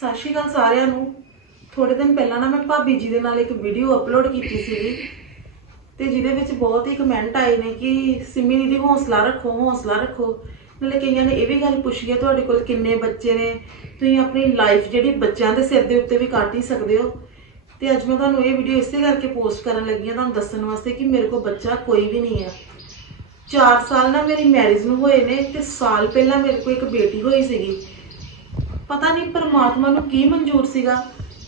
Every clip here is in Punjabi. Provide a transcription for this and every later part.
ਸਤਿ ਸ਼੍ਰੀ ਅਕਾਲ ਸਾਰਿਆਂ ਨੂੰ। ਥੋੜੇ ਦਿਨ ਪਹਿਲਾਂ ਨਾ ਮੈਂ ਭਾਬੀ ਜੀ ਦੇ ਨਾਲ ਇੱਕ ਵੀਡੀਓ ਅਪਲੋਡ ਕੀਤੀ ਸੀਗੀ। ਤੇ ਜਿਹਦੇ ਵਿੱਚ ਬਹੁਤ ਹੀ ਕਮੈਂਟ ਆਏ ਨੇ ਕਿ, ਸਿੰਮੀ ਦੀ ਹੌਸਲਾ ਰੱਖੋ ਹੌਸਲਾ ਰੱਖੋ। ਨਾਲੇ ਕਈਆਂ ਨੇ ਇਹ ਵੀ ਗੱਲ ਪੁੱਛੀ ਹੈ, ਤੁਹਾਡੇ ਕੋਲ ਕਿੰਨੇ ਬੱਚੇ ਨੇ? ਤੁਸੀਂ ਆਪਣੀ ਲਾਈਫ ਜਿਹੜੀ ਬੱਚਿਆਂ ਦੇ ਸਿਰ ਦੇ ਉੱਤੇ ਵੀ ਕੱਟ ਹੀ ਸਕਦੇ ਹੋ। ਤੇ ਅੱਜ ਮੈਂ ਤੁਹਾਨੂੰ ਇਹ ਵੀਡੀਓ ਇਸੇ ਕਰਕੇ ਪੋਸਟ ਕਰਨ ਲੱਗੀ ਹਾਂ ਤੁਹਾਨੂੰ ਦੱਸਣ ਵਾਸਤੇ ਕਿ ਮੇਰੇ ਕੋਲ ਬੱਚਾ ਕੋਈ ਵੀ ਨਹੀਂ ਹੈ। 4 ਸਾਲ ਨਾ ਮੇਰੀ ਮੈਰਿਜ ਨੂੰ ਹੋਏ ਨੇ ਤੇ ਸਾਲ ਪਹਿਲਾਂ ਮੇਰੇ ਕੋਲ ਇੱਕ ਬੇਟੀ ਹੋਈ ਸੀਗੀ। ਪਤਾ ਨਹੀਂ ਪਰਮਾਤਮਾ ਨੂੰ ਕੀ ਮਨਜ਼ੂਰ ਸੀਗਾ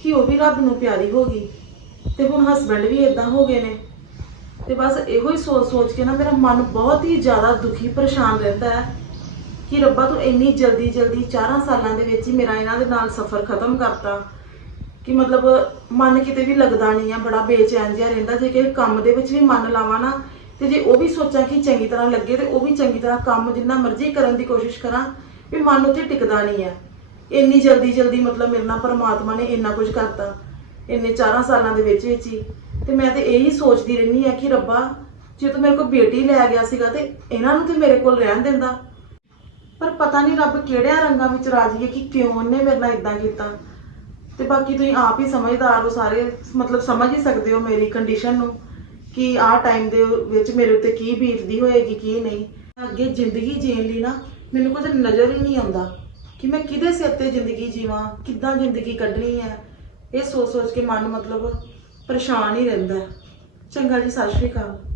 ਕਿ ਉਹ ਵੀ ਰੱਬ ਨੂੰ ਪਿਆਰੀ ਹੋ ਗਈ। ਤੇ ਹੁਣ ਹਸਬੰਡ ਵੀ ਇਦਾਂ ਹੋ ਗਏ ਨੇ। ਤੇ ਬਸ ਇਹੋ ਹੀ ਸੋਚ ਸੋਚ ਕੇ ਨਾ ਮੇਰਾ ਮਨ ਬਹੁਤ ਹੀ ਜ਼ਿਆਦਾ ਦੁਖੀ, ਪਰੇਸ਼ਾਨ ਰਹਿੰਦਾ ਹੈ ਕਿ ਰੱਬਾ ਤੂੰ ਇੰਨੀ ਜਲਦੀ ਜਲਦੀ 4 ਸਾਲਾਂ ਦੇ ਵਿੱਚ ਹੀ ਮੇਰਾ ਇਹਨਾਂ ਦੇ ਨਾਲ ਸਫ਼ਰ ਖਤਮ ਕਰਤਾ। ਕਿ ਮਤਲਬ ਮਨ ਕਿਤੇ ਵੀ ਲੱਗਦਾ ਨਹੀਂ ਆ, ਬੜਾ ਬੇਚੈਨ ਜਿਹਾ ਰਹਿੰਦਾ। ਜੇ ਕਿ ਕੰਮ ਦੇ ਵਿੱਚ ਵੀ ਮਨ ਲਾਵਾਂ ਨਾ, ਤੇ ਜੇ ਉਹ ਵੀ ਸੋਚਾਂ ਕਿ ਚੰਗੀ ਤਰ੍ਹਾਂ ਲੱਗੇ ਤੇ ਉਹ ਵੀ ਚੰਗੀ ਤਰ੍ਹਾਂ ਕੰਮ ਜਿੰਨਾ ਮਰਜ਼ੀ ਕਰਨ ਦੀ ਕੋਸ਼ਿਸ਼ ਕਰਾਂ, ਵੀ ਮਨ ਉੱਥੇ ਟਿਕਦਾ ਨਹੀਂ ਹੈ ਇੰਨੀ ਜਲਦੀ ਜਲਦੀ ਮਤਲਬ ਮੇਰੇ ਨਾਲ ਪਰਮਾਤਮਾ ਨੇ ਇੰਨਾ ਕੁਝ ਕਰਤਾ, ਇੰਨੇ 4 ਸਾਲਾਂ ਦੇ ਵਿੱਚ ਵਿੱਚ ਹੀ। ਤੇ ਮੈਂ ਤੇ ਇਹੀ ਸੋਚਦੀ ਰਹਿੰਦੀ ਆ ਕਿ ਰੱਬਾ, ਜੇ ਤੂੰ ਮੇਰੇ ਕੋਲ ਬੇਟੀ ਲੈ ਗਿਆ ਸੀਗਾ ਤੇ ਇਹਨਾਂ ਨੂੰ ਤੇ ਮੇਰੇ ਕੋਲ ਰਹਿਣ ਦਿੰਦਾ। ਪਰ ਪਤਾ ਨਹੀਂ ਰੱਬ ਕਿਹੜਿਆਂ ਰੰਗਾਂ ਵਿੱਚ ਰਾਜੀ ਹੈ ਕਿ ਕਿਉਂ ਉਹਨੇ ਮੇਰੇ ਨਾਲ ਇਦਾਂ ਕੀਤਾ। ਤੇ ਬਾਕੀ ਤੁਸੀਂ ਆਪ ਹੀ ਸਮਝਦਾਰ ਹੋ ਸਾਰੇ, ਮਤਲਬ ਸਮਝ ਹੀ ਸਕਦੇ ਹੋ ਮੇਰੀ ਕੰਡੀਸ਼ਨ ਨੂੰ ਕਿ ਆਹ ਟਾਈਮ ਦੇ ਵਿੱਚ ਮੇਰੇ ਉੱਤੇ ਕੀ ਬੀਤਦੀ ਹੋਏਗੀ, ਕੀ ਨਹੀਂ। ਅੱਗੇ ਜ਼ਿੰਦਗੀ ਜੀਣ ਲਈ ਨਾ ਮੈਨੂੰ ਕੁਝ ਨਜ਼ਰ ਹੀ ਨਹੀਂ ਆਉਂਦਾ। ਕਿ ਮੈਂ ਕਿਹਦੇ ਸਿਰ ਤੇ ਜ਼ਿੰਦਗੀ ਜੀਵਾਂ, ਕਿੱਦਾਂ ਜ਼ਿੰਦਗੀ ਕੱਢਣੀ ਹੈ ਇਹ ਸੋਚ ਸੋਚ ਕੇ ਮਨ ਮਤਲਬ ਪਰੇਸ਼ਾਨ ਹੀ ਰਹਿੰਦਾ ਹੈ। ਚੰਗਾ ਜੀ, ਸਤਿ ਸ਼੍ਰੀ ਅਕਾਲ